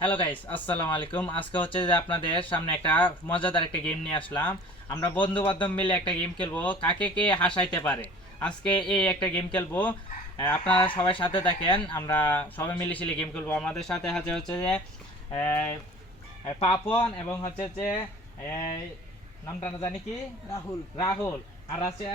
Hello guys, আসসালামু আলাইকুম। আজকে হচ্ছে যে আপনাদের সামনে একটা মজাদার একটা গেম নিয়ে আসলাম। আমরা বন্ধু বান্ধব মিলে একটা গেম খেলবো, কাকে কে হাসাইতে পারে। আজকে এই একটা গেম খেলবো, আপনারা সবাই সাথে থাকেন। আমরা সবাই মিলে শিলে গেম খেলবো। আমাদের সাথে হচ্ছে যে পাপন এবং হচ্ছে যে নামটা না জানি কি, রাহুল আর আছে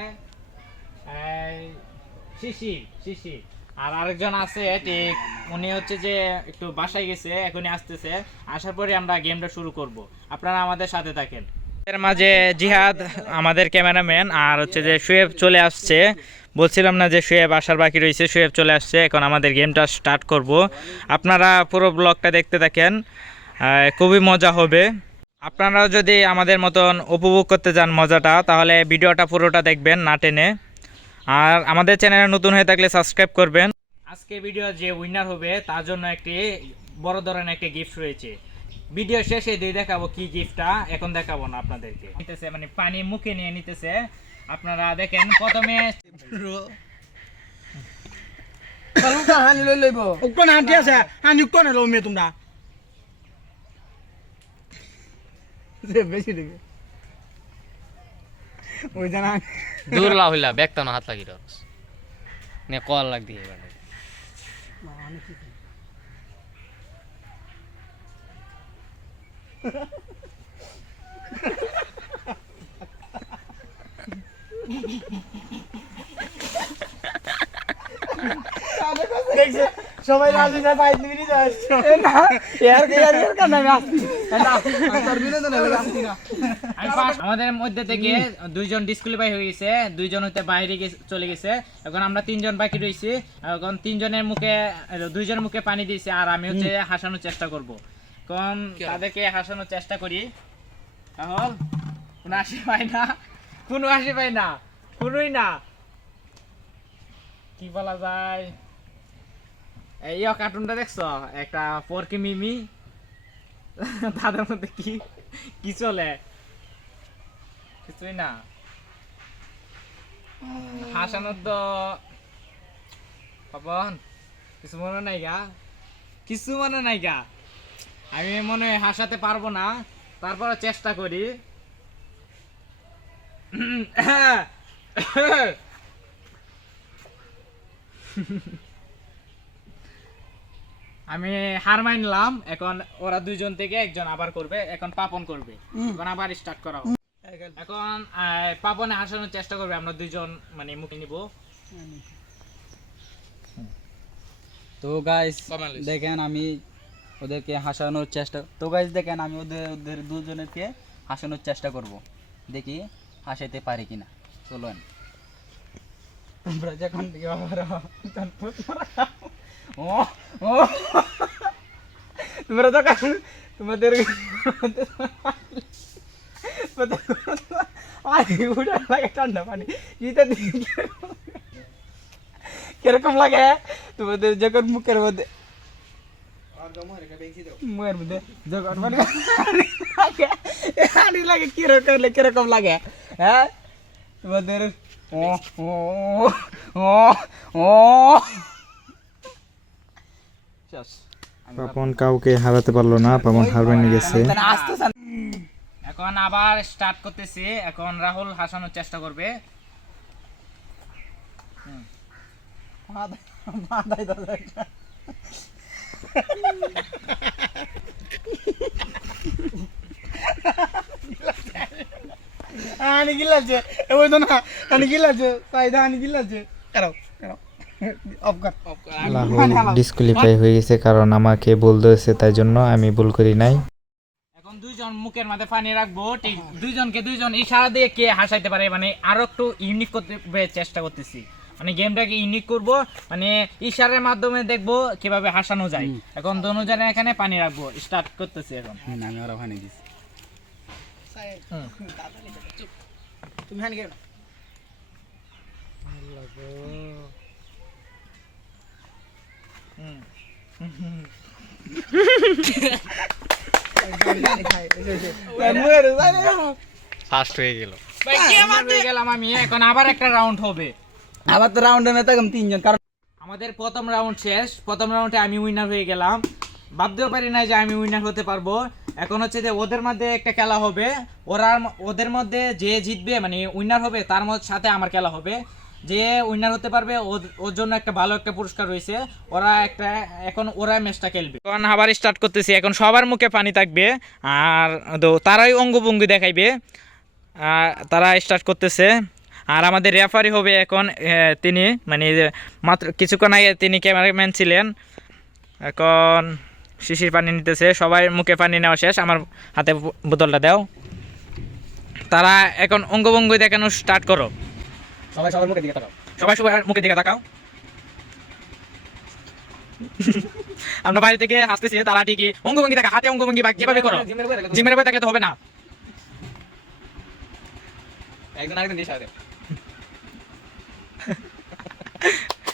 শিশির আর আরেকজন আছে ঠিক, উনি হচ্ছে যে একটু বাসায় গেছে, এখনই আসতেছে। আসার পরে আমরা গেমটা শুরু করব, আপনারা আমাদের সাথে থাকেন। এর মাঝে জিহাদ আমাদের ক্যামেরাম্যান আর হচ্ছে যে শুয়েব চলে আসছে। বলছিলাম না যে শুয়েব আসার বাকি রয়েছে, শুয়েব চলে আসছে। এখন আমাদের গেমটা স্টার্ট করব, আপনারা পুরো ব্লগটা দেখতে থাকেন, খুবই মজা হবে। আপনারাও যদি আমাদের মতন উপভোগ করতে চান মজাটা, তাহলে ভিডিওটা পুরোটা দেখবেন না টেনে। আর আমাদের চ্যানেলে নতুন হয়ে থাকলে সাবস্ক্রাইব করবেন। আজকে ভিডিও যে উইনার হবে তার জন্য একটি বড় ধরনের একটা গিফট রয়েছে। ভিডিও শেষে দিয়ে দেখাবো কি গিফটটা, এখন দেখাবো না আপনাদেরকে। নিতেছে মানে পানি মুখে নিয়ে নিতেছে, আপনারা দেখেন। প্রথমে দূর লা হইলা ব্যাগটা না হাত লাগি রস নে কল লাগ দিয়ে এবারে সবাই রাজি না 5 মিনিট আসছে না এর কারণ আমি আসছি না তার বিনোদন হলো আসছি না। আমাদের মধ্যে থেকে দুইজন ডিসকুয়ালিফাই হয়ে গেছে, দুইজন হতে বাইরে চলে গেছে। এখন আমরা তিনজন বাকি রয়েছি। এখন তিনজনের মুখে, দুইজনের মুখে পানি দিয়েছে, আর আমি হচ্ছে হাসানোর চেষ্টা করব। কারণ তাদেরকে হাসানোর চেষ্টা করি। তাহলে কোনো হাসি পাই না, কোনো হাসি পাই না, কোনোই না। কি বলা যায়, এই কার্টুনটা দেখছো, একটা পরকে মিমি, তাদের মধ্যে কি কি চলে, কিছুই না। হাসানোর তো পাবন কিছু মনে নাই গা, কিছু মনে নাই গা। আমি মনে হয় হাসাতে পারবো না, তারপরে চেষ্টা করি। আমি হার মানলাম। এখন ওরা দুইজন থেকে একজন আবার করবে, এখন পাপন করবে। এখন আবার স্টার্ট করা হবে। এখন পাপনে হাসানোর চেষ্টা করবে, আমরা দুইজন মানে মুখে নিব। তো গাইস দেখেন আমি ওদেরকে হাসানোর চেষ্টা, তো গাইস দেখেন আমি ওদের দুজনেরকে হাসানোর চেষ্টা করব, দেখি হাসাইতে পারি কিনা। চলুন তোমরা যখন তোমরা যখন তোমাদের লাগে ঠান্ডা পানি কিরকম লাগে তোমাদের যখন মুখের মধ্যে মুখের মধ্যে যখন মানে লাগে কিরকম লাগে, হ্যাঁ তোমাদের পাপন কাউকে হারাতে পারলো না, পাপন হার মেনে গেছে। এখন আবার স্টার্ট করতেছি। এখন রাহুল হাসানোর চেষ্টা করবে। রাহুল ডিসকুয়ালিফাই হয়ে গেছে কারণ আমাকে ভুল ধরেছে, তাই জন্য আমি ভুল করি নাই। এখন দুইজন মুখের মাঝে পানি রাখবো, ঠিক দুইজনকে দুইজন ইশারা দিয়ে কে হাসাইতে পারে, মানে আরো একটু ইউনিক করতে চেষ্টা করতেছি। মানে গেমটাকে ইউনিক করব, মানে ইশারার মাধ্যমে দেখবো কিভাবে হাসানো যায়। এখন দুজনে এখানে পানি রাখবো, স্টার্ট করতেছি। এখন আমি ওরা পানি দিছি, তুমি হানি গেল ফাস্ট হয়ে গেল। ভাই গেম হয়ে গেলাম আমি, এখন আবার একটা রাউন্ড হবে। আবার তো রাউন্ডে না থাকলাম 3 জন, কারণ আমাদের প্রথম রাউন্ড শেষ। প্রথম রাউন্ডে আমি উইনার হয়ে গেলাম, ভাবতেও পারি না যে আমি উইনার হতে পারবো। এখন হচ্ছে যে ওদের মধ্যে একটা খেলা হবে, ওদের মধ্যে যে জিতবে মানে উইনার হবে তার সাথে আমার খেলা হবে। যে উইনার হতে পারবে ওর জন্য একটা ভালো একটা পুরস্কার রয়েছে। এখন ওরা ম্যাচটা খেলবে। এখন আবার স্টার্ট করতেছি। এখন সবার মুখে পানি থাকবে, আর তারাই অঙ্গভঙ্গি দেখাইবে। তারা স্টার্ট করতেছে। আর আমাদের রেফারি হবে এখন তিনি, মানে মাত্র কিছুক্ষণ আগে তিনি ক্যামেরাম্যান ছিলেন। এখন শিশির পানি নিতেছে, সবাই মুখে পানি নেওয়া শেষ। আমার হাতে বোতলটা দাও। তারা এখন অঙ্গভঙ্গি দেখানো স্টার্ট করো। সবাই সবার মুখে দিকে তাকাও। সবাই সবার মুখের দিকে তাকাও। আমরা বাইরে থেকে আসতেছি, তারা ঠিকই অঙ্গভঙ্গি দেখা, হাতে অঙ্গভঙ্গি যেভাবে করো। জিমের বই থাকলে তো হবে না। একজন আরেকজন দিয়ে সাথে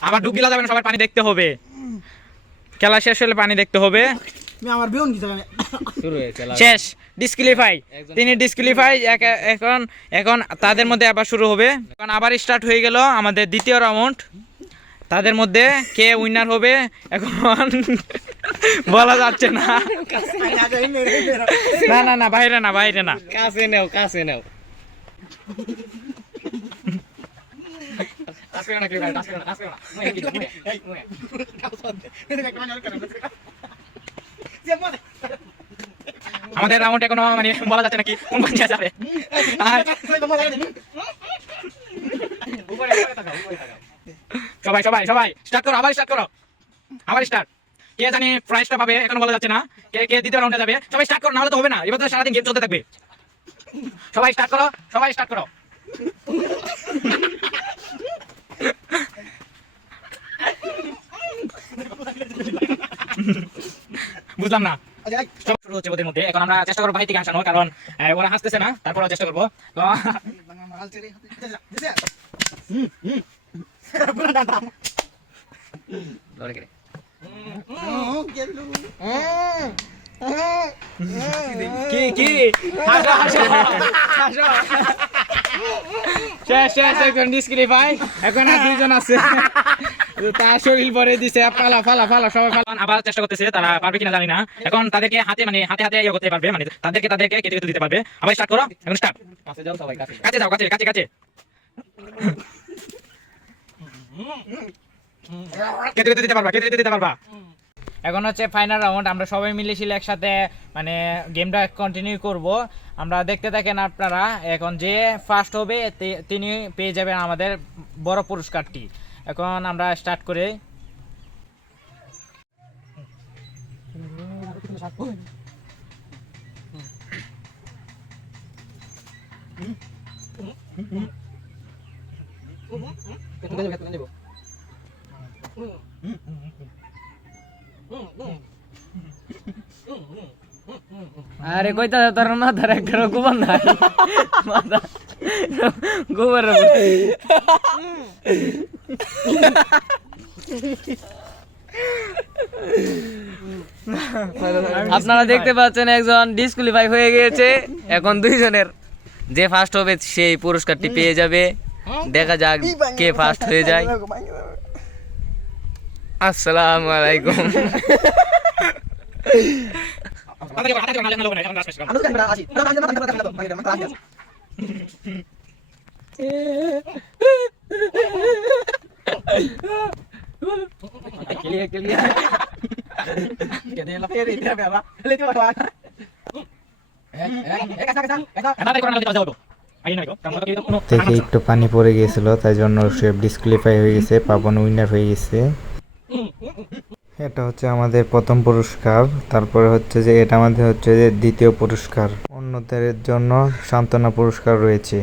আবার ডুব গিলা যাবে না, সবার পানি দেখতে হবে। খেলা শেষ হলে পানি দেখতে হবে। আমার বিয়ন কি জানে শুরু হয়েছে। শেষ, ডিসকুয়ালিফাই। তিনি ডিসকুয়ালিফাই। এখন তাদের মধ্যে আবার শুরু হবে। এখন আবার স্টার্ট হয়ে গেল আমাদের দ্বিতীয় রাউন্ড। তাদের মধ্যে কে উইনার হবে এখন বলা যাচ্ছে না। না না না, বাইরে না, বাইরে না। কাছে নেও, কাছে নেও। আমাদের রাউন্ড এখনো মানে বলা যাচ্ছে নাকি কোন পাঞ্চা যাবে। সবাই সবাই সবাই স্টার্ট করো, আবার স্টার্ট করো, আবার স্টার্ট। কে জানি প্রাইজটা পাবে এখনো বলা যাচ্ছে না। কে কে দ্বিতীয় রাউন্ডে যাবে, সবাই স্টার্ট করো, না হলে তো হবে না। এবার তো সারাদিন গেম চলতে থাকবে। সবাই স্টার্ট করো, সবাই স্টার্ট করো। বুঝলাম না, সব শুরু হচ্ছে ওদের মধ্যে। এখন আমরা চেষ্টা করবো ভাই থেকে আসানো, কারণ ওরা হাসতেছে না। তারপর চেষ্টা করবো। তো কি কি হাসো হাসো হাসো। শেষ শেষ, এখন ডিসকুয়ালিফাই। এখন আর দুইজন আছে, তার শরীর ভরে দিছে। ফালা ফালা ফালা, সবাই ফালা। আবার চেষ্টা করতেছে, তারা পারবে কিনা জানি না। এখন তাদেরকে হাতে মানে হাতে হাতে ইয়ে করতে পারবে, মানে তাদেরকে কেটে কেটে দিতে পারবে। আবার স্টার্ট করো, এখন স্টার্ট। কাছে যাও সবাই, কাছে কাছে যাও, কাছে কাছে কাছে কেটে কেটে দিতে পারবা, কেটে কেটে দিতে পারবা। এখন হচ্ছে ফাইনাল রাউন্ড। আমরা সবাই মিলেছিল একসাথে মানে গেমটা কন্টিনিউ করব। আমরা দেখতে থাকেন আপনারা। এখন যে ফার্স্ট হবে তিনি পেয়ে যাবেন আমাদের বড় পুরস্কারটি। এখন আমরা স্টার্ট করে আরে কইতা তোর মাথার একটা গোবর নাই, মাথা গোবর। আপনারা দেখতে পাচ্ছেন একজন ডিসকুয়ালিফাই হয়ে গিয়েছে। এখন দুইজনের যে ফার্স্ট হবে সেই পুরস্কারটি পেয়ে যাবে। দেখা যাক কে ফার্স্ট হয়ে যায়। আসসালামু আলাইকুম। থেকে একটু পানি পড়ে গিয়েছিল, তাই জন্য সে ডিসকুয়ালিফাই হয়ে গেছে। পাবন উইনার হয়ে গেছে। এটা হচ্ছে আমাদের প্রথম পুরস্কার। তারপরে হচ্ছে যে এটা আমাদের হচ্ছে যে দ্বিতীয় পুরস্কার। অন্যদের জন্য সান্ত্বনা পুরস্কার রয়েছে।